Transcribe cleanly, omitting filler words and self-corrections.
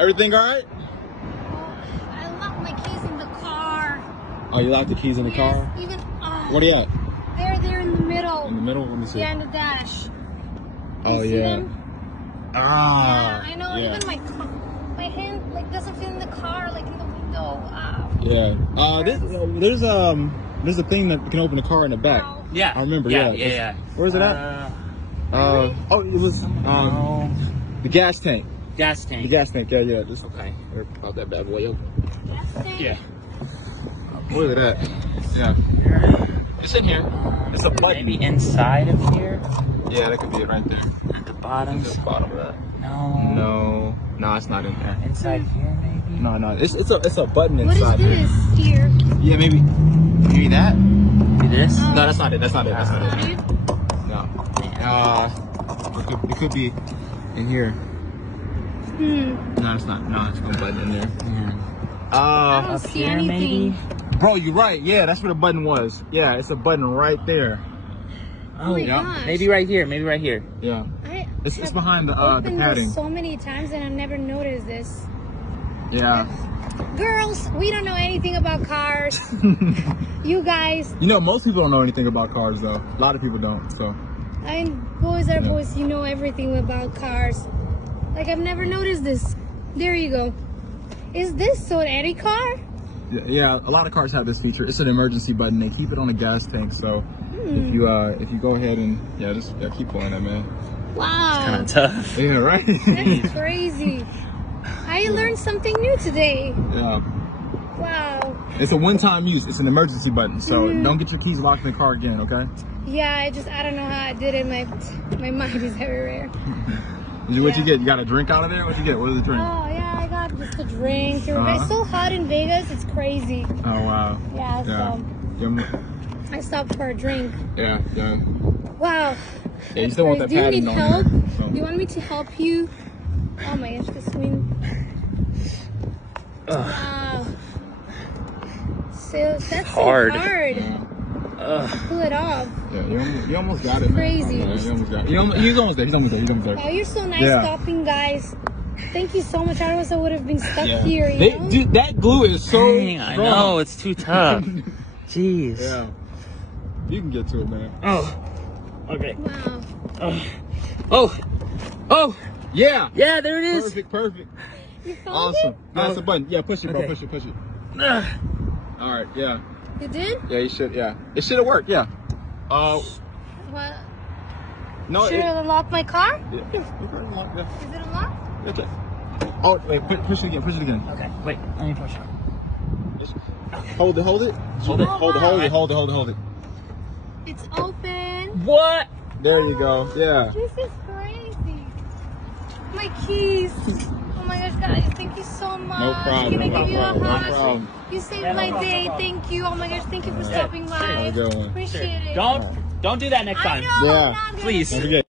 Everything all right? I locked my keys in the car. Oh, you locked the keys in the car? Even. What are you at? They're in the middle. In the middle? Let me see. Yeah, in the dash. Oh, you see yeah. them? Ah. Yeah, I know. Yeah. Even my hand like doesn't fit in the car, like in the window. Yeah. There's a thing that can open the car in the back. Ow. Yeah. I remember. Yeah. Where's it at? It was the gas tank. Gas tank. The gas tank. Yeah. Just Okay. pop that bad boy open. Gas tank? Yeah. Where's it at? Yeah. It's in here. It's a button. Maybe inside of here. Yeah, that could be it right there. At the bottom. It's the bottom of that. No. No, it's not in there. Inside here, maybe. No, it's a button What inside. is this here? Yeah, maybe that. Maybe this. No, that's not it. That's not it. Not it? No. It could be in here. No, it's not. No, it's no button in there. I don't see here, anything. maybe? Bro, you're right. Yeah, that's where the button was. Yeah, it's a button right there. Oh my yeah. gosh. Maybe right here. Maybe right here. Yeah. It's have behind the opened padding. this so many times and I never noticed this. Yeah. Girls, we don't know anything about cars. You guys. You know, most people don't know anything about cars, though. A lot of people don't. So. And boys are boys. You know everything about cars. Like I've never noticed this. There you go. Is this so any car? Yeah, a lot of cars have this feature. It's an emergency button. They keep it on the gas tank, so if you go ahead and just keep pulling that, man. Wow. Kind of tough. Yeah, right. That's crazy. I learned something new today. Yeah. Wow. It's a one-time use. It's an emergency button, so don't get your keys locked in the car again, okay? Yeah, I don't know how I did it. My mind is everywhere. What'd you get? You got a drink out of there? What'd you get? What was the drink? Oh yeah, I got just a drink. It's so hot in Vegas, it's crazy. Oh wow. Yeah, so I stopped for a drink. Yeah. Wow. Yeah, you still want that padding Do you need on help? there, so. Do you want me to help you? Oh my gosh, this wind. Wow. So that's hard. so hard. Pull it off. Yeah, you almost got it. Crazy. Man. You almost got it. He's almost there. He's almost there. Oh, you're so nice stopping, guys. Thank you so much. Otherwise, I would have been stuck here. Dude, that glue is so Dang, I strong. know, it's too tough. Jeez. Yeah. You can get to it, man. Oh. Okay. Wow. Oh. Yeah. Yeah, there it is. Perfect. You found Awesome. it? That's a button. Yeah, push it, bro. Okay. Push it. All right. Yeah. You did? Yeah, you should. Yeah. It should have worked. Yeah. What? No. Should I unlock my car? Yeah. It's unlocked, yeah. Is it unlocked? Okay. Oh, wait. Push it again. Okay, wait, let me push it. Hold it. Hold it. Hold it. It's open. What? There you go. Yeah. This is crazy. My keys. Oh my gosh, guys, thank you so much. No problem. Can I give you a No hug? problem. You saved my day. Thank you. Oh my gosh, thank you for stopping by. Have a good one. Appreciate it. Don't do that next time. I know, Yeah. I'm not gonna Please. do Don't forget.